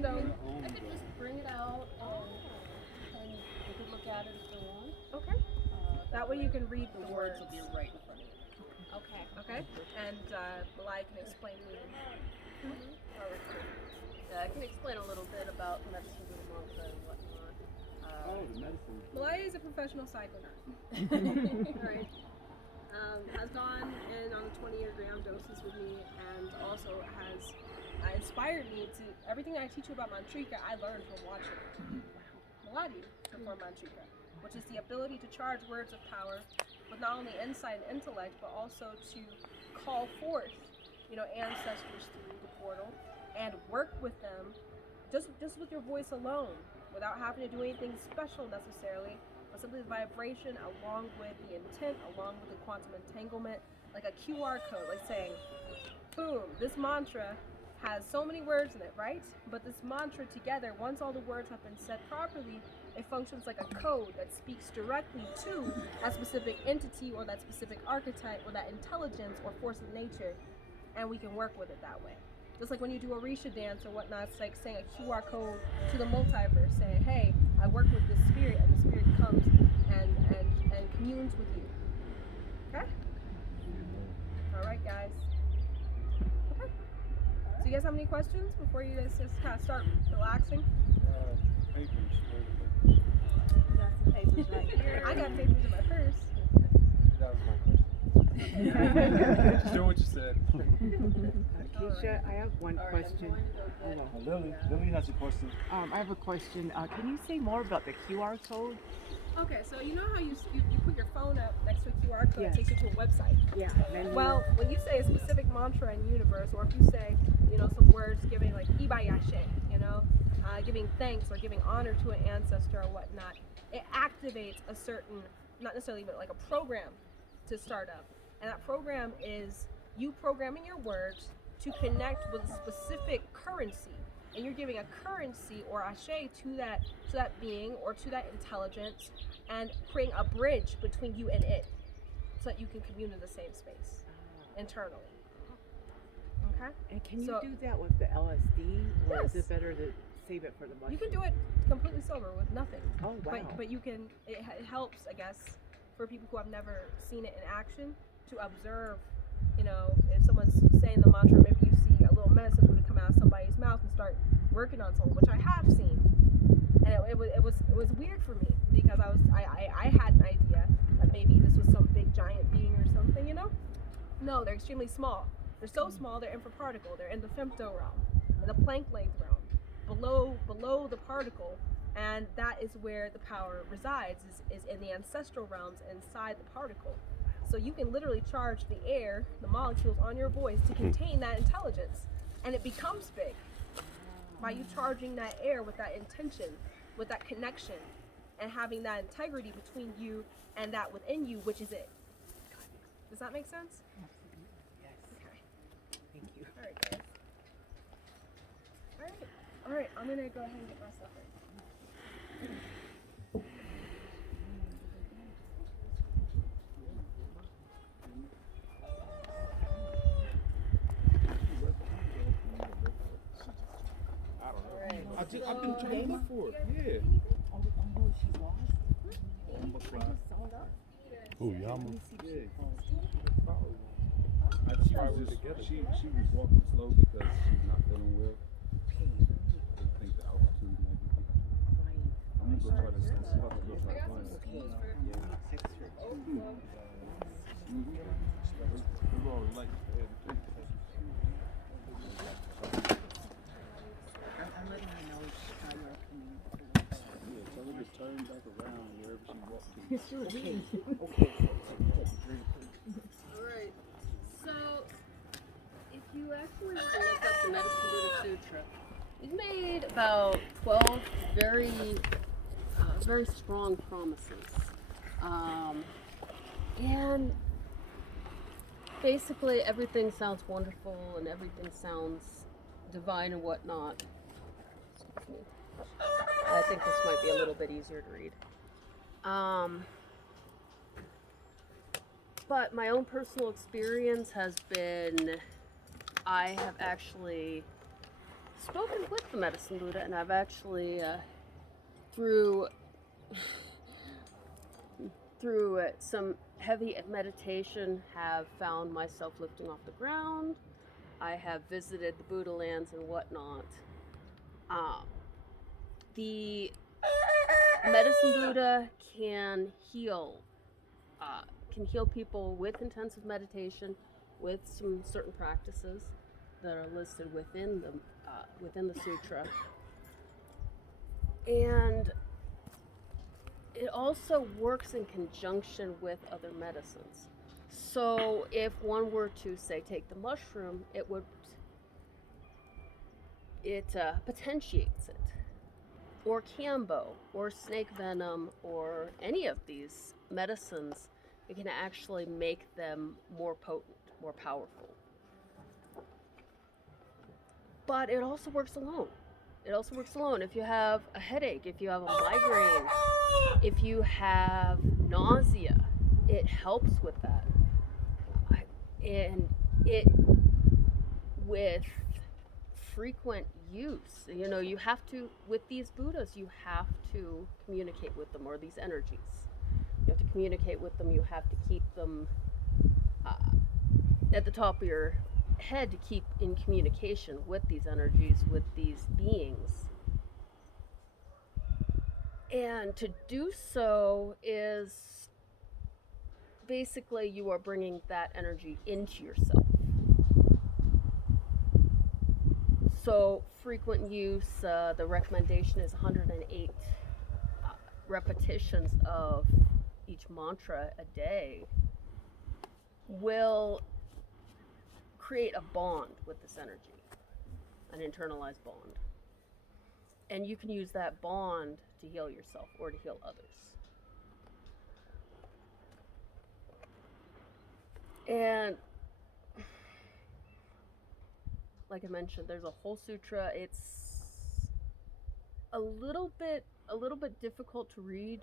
dome. I could just bring it out and you could look at it if you want. Okay. That way you can read the words. Will be right in front of you. Okay. Okay. And Malati can explain meaning. Yeah, I can explain a little bit about medicine Buddha mantra and whatnot. Malati is a professional psychonaut. Right. Has gone in on the 20-year gram doses with me, and also has inspired me to everything I teach you about mantrika. I learned from watching Malati perform mantrika, which is the ability to charge words of power with not only insight and intellect, but also to call forth, ancestors through the portal and work with them just with your voice alone, without having to do anything special necessarily, but simply the vibration along with the intent, along with the quantum entanglement, like a QR code, like saying, boom, this mantra has so many words in it, right? But this mantra together, once all the words have been said properly, it functions like a code that speaks directly to a specific entity or that specific archetype or that intelligence or force of nature, and we can work with it that way. Just like when you do a Risha dance or whatnot, it's like saying a QR code to the multiverse, saying, hey, I work with this spirit, and the spirit comes and communes with you. Okay? All right, guys. Okay. So you guys have any questions before you guys just kind of start relaxing? Papers. You got some papers right here. I got papers in my purse. That was my question. Sure what you said. Keisha, I have one question. Lily has a question. I have a question. Can you say more about the QR code? Okay, so you know how you put your phone up next to a QR code, Yes. it takes you to a website. Yeah. Well, when you say a specific mantra in universe, or if you say, some words giving like ibayashe, giving thanks or giving honor to an ancestor or whatnot, it activates a certain, not necessarily, but like a program to start up. And that program is you programming your words to connect with a specific currency. And you're giving a currency or ashe to that being or to that intelligence, and creating a bridge between you and it, so that you can commune in the same space internally. Okay? And can you So- do that with the LSD, or is Yes. it better to save it for the mushroom? You can do it completely sober with nothing. Oh, wow. But you can. It helps, I guess, for people who have never seen it in action to observe. If someone's saying the mantra, maybe you see a little medicine Buddha come out of somebody's mouth and start working on someone, which I have seen, and it was weird for me because I had an idea that maybe this was some big giant being or something. No, they're extremely small. They're so small, they're infraparticle. They're in the femto realm, in the Planck length realm, below the particle, and that is where the power resides. Is in the ancestral realms inside the particle. So you can literally charge the air, the molecules on your voice to contain that intelligence, and it becomes big by you charging that air with that intention, with that connection, and having that integrity between you and that within you, which is it. Does that make sense? Yes. Okay. Thank you. All right, guys. All right. I'm gonna go ahead and get myself ready. I've been to one before. Yeah. Oh, no, she's lost? Oh, Yama. She was walking slow because she's not feeling well. I think the altitude might be good. I'm gonna go try to find her. We're all like, I'm letting her know you're coming. yeah, tell her to turn back around wherever she walked to. Okay. Alright, so if you actually were to look up the Medicine Buddha Sutra, it made about 12 very strong promises. And basically everything sounds wonderful and everything sounds divine and whatnot. Excuse me. I think this might be a little bit easier to read. But my own personal experience has been, I have actually spoken with the Medicine Buddha, and I've actually, through some heavy meditation, have found myself lifting off the ground. I have visited the Buddha lands and whatnot. The Medicine Buddha can heal people with intensive meditation, with some certain practices that are listed within the sutra, and it also works in conjunction with other medicines. So if one were to say take the mushroom, it potentiates it, or kambo, or snake venom, or any of these medicines. It can actually make them more potent, more powerful. But it also works alone. If you have a headache, if you have a migraine, if you have nausea, it helps with that. And it, with frequent use, you have to, with these Buddhas, you have to communicate with them, or these energies. You have to communicate with them. You have to keep them at the top of your head, to keep in communication with these energies, with these beings. And to do so is basically you are bringing that energy into yourself. So frequent use, the recommendation is 108 repetitions of each mantra a day, will create a bond with this energy, an internalized bond. And you can use that bond to heal yourself or to heal others. And like I mentioned, there's a whole sutra. It's a little bit difficult to read.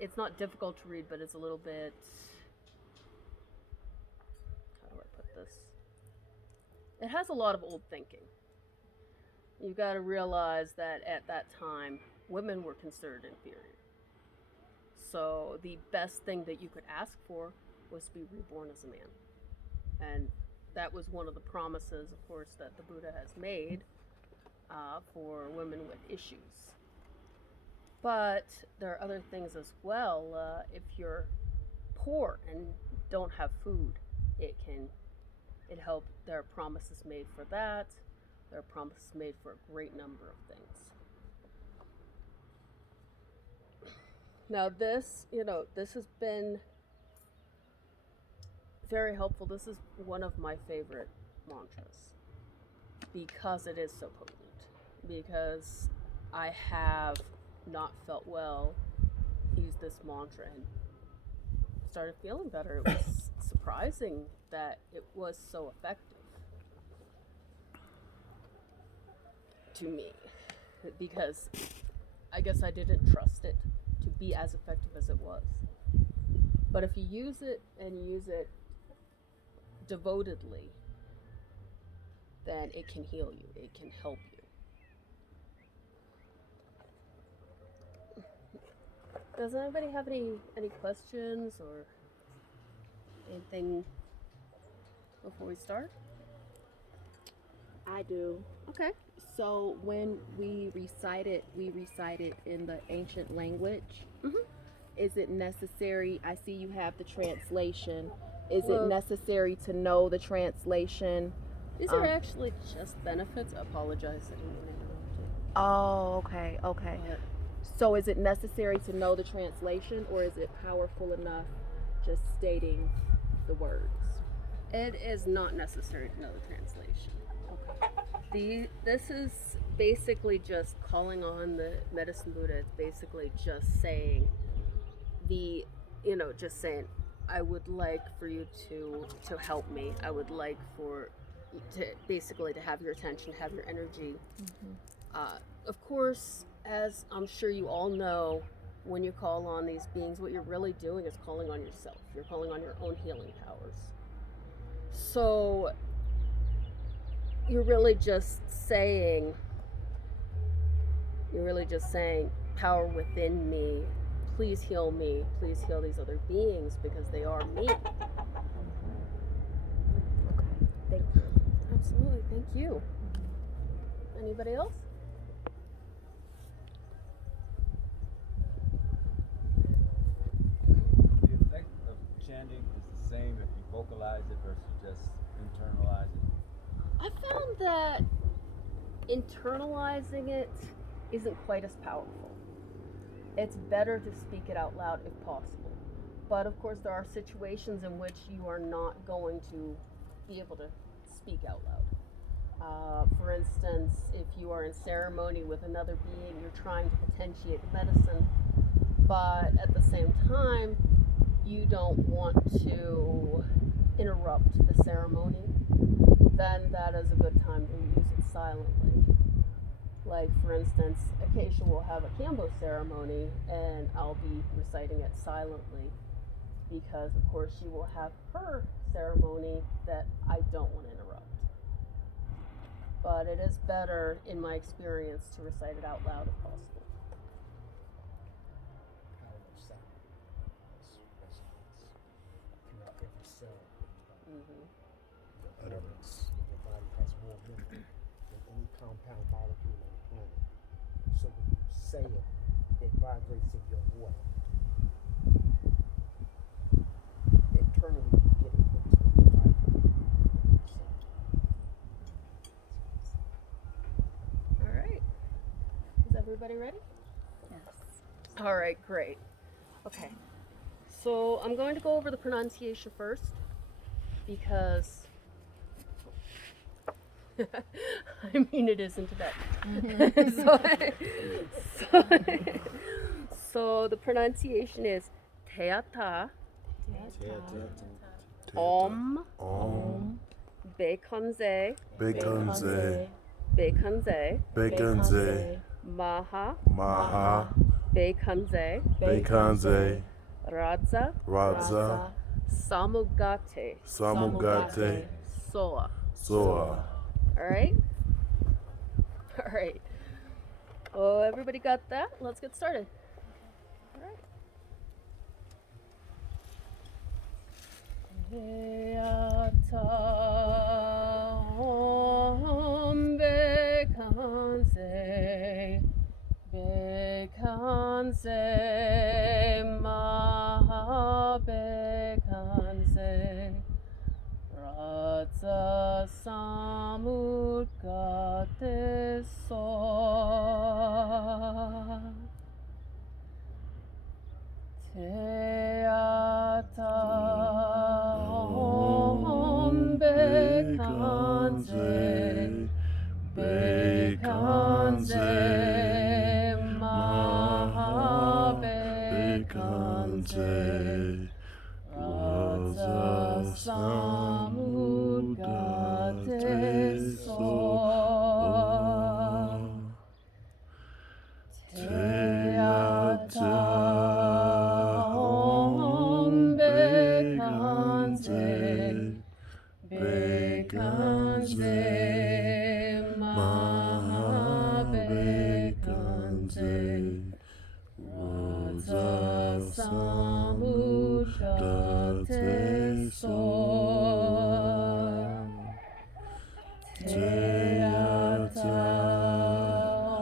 It's not difficult to read, but it's a little bit, how do I put this? It has a lot of old thinking. You got to realize that at that time, women were considered inferior. So the best thing that you could ask for was to be reborn as a man. And that was one of the promises, of course, that the Buddha has made for women with issues. But there are other things as well. If you're poor and don't have food, it helps. There are promises made for that. There are promises made for a great number of things. Now this has been very helpful. This is one of my favorite mantras because it is so potent. Because I have not felt well, used this mantra and started feeling better. It was surprising that it was so effective to me, because I guess I didn't trust it to be as effective as it was. But if you use it and use it devotedly, then it can heal you, it can help you. Does anybody have any questions or anything before we start? I do. Okay. So when we recite it in the ancient language. Mm-hmm. Is it necessary? I see you have the translation. Is it necessary to know the translation? These are actually just benefits. I apologize. I didn't want to interrupt you. Oh, okay. So is it necessary to know the translation, or is it powerful enough just stating the words? It is not necessary to know the translation. This is basically just calling on the Medicine Buddha. It's basically just saying I would like for you to help me. I would like to have your attention, have your energy. Mm-hmm. Of course, as I'm sure you all know, when you call on these beings, what you're really doing is calling on yourself. You're calling on your own healing powers. So you're really just saying, power within me, please heal me, please heal these other beings because they are me. Okay, thank you. Absolutely, thank you. Anybody else? The effect of chanting is the same if you vocalize it versus just internalize it. I found that internalizing it isn't quite as powerful. It's better to speak it out loud if possible. But of course, there are situations in which you are not going to be able to speak out loud. For instance, if you are in ceremony with another being, you're trying to potentiate medicine, but at the same time, you don't want to interrupt the ceremony, then that is a good time to use it silently. Like, for instance, Acacia will have a Kambo ceremony, and I'll be reciting it silently, because of course she will have her ceremony that I don't want to interrupt. But it is better, in my experience, to recite it out loud if possible. Power of sound resonates throughout every cell in your body. The utterance in your body has more memory than any compound molecule on the planet. So when you say it, it vibrates in your water. Internally, you get it, but it's going to vibrate. All right. Is everybody ready? Yes. All right, great. Okay. So I'm going to go over the pronunciation first because I mean it is in Tibetan. So the pronunciation is Teata Om Bekanze Bekanze, Bekanze Bekanze, Maha Maha, Bekanze Bekanze, Radza Radza, Samugate Samugate, Soa. Soa. All right? All right. Oh, everybody got that? Let's get started. All right. Heata Om Bekanze Bekanze Maha Bekanze Radza Samudgate Soa Teata Om Bekanze Bekanze Maha Bekanze Radza Samudgate Soa Teata Om Bekanze Bekanze Maha Bekanze Radza Samudgate Soa Teata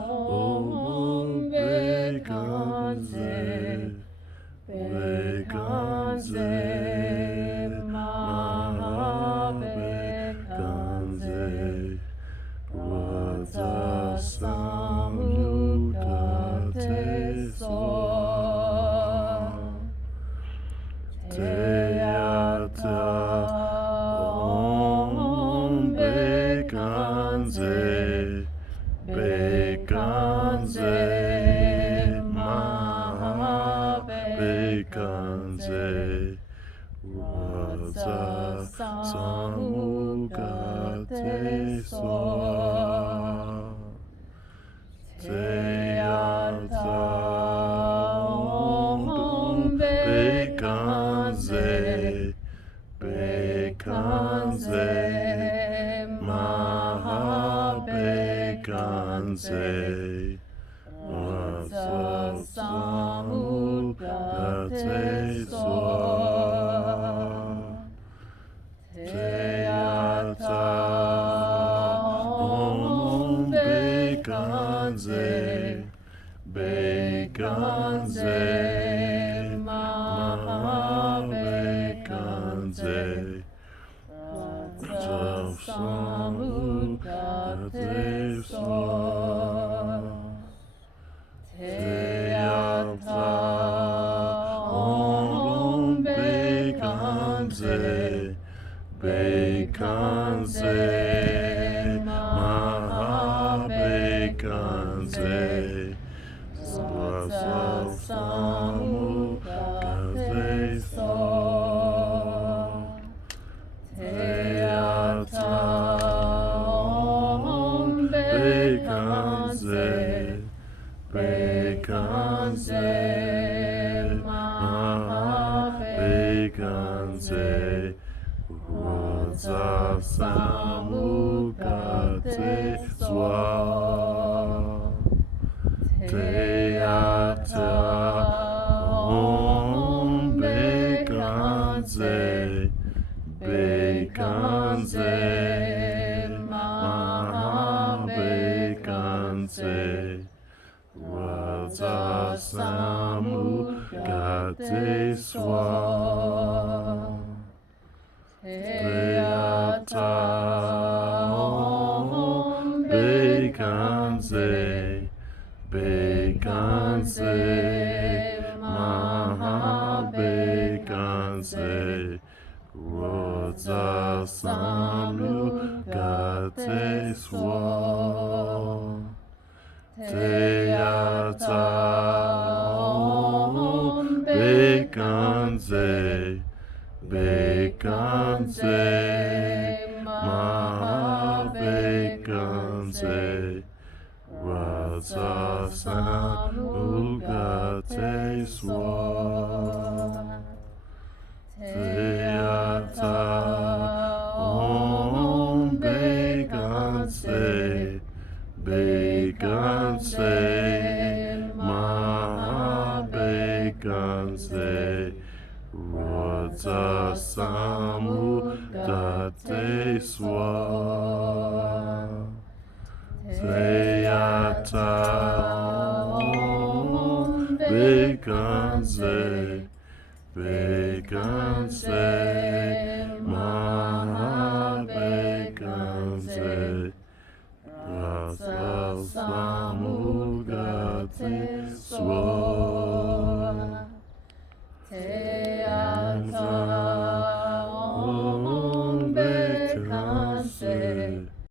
Om Bekanze Bekanze Maha Bekanze Radza Samudgate Soa Teata Om Bekanze Bekanze Maha Bekanze Radza Samudgate Soa Teata Om Bekanze Bekanze Maha Rasa Samudgate Swa Teata Om Bekanze Bekanze Mahabekanze Rasa Samudgate Swa Teata Om Bekanze Bekanze Mahabekanze Rasa Samudgate Swa Teata Om Bekanze Bekanze Mahabekanze Rasa Samudgate Swa Teata Om Bekanze Bekanze Mahabekanze Rasa Samudgate Swa Teata Om Bekanze Bekanze Mahabekanze Rasa Samudgate Swa Teata Om Bekanze Bekanze Mahabekanze Rasa Samudgate Swa Teata Om Bekanze Bekanze Mahabekanze Rasa Samudgate Swa Teata Om Bekanze Bekanze Mahabekanze Rasa Samudgate Swa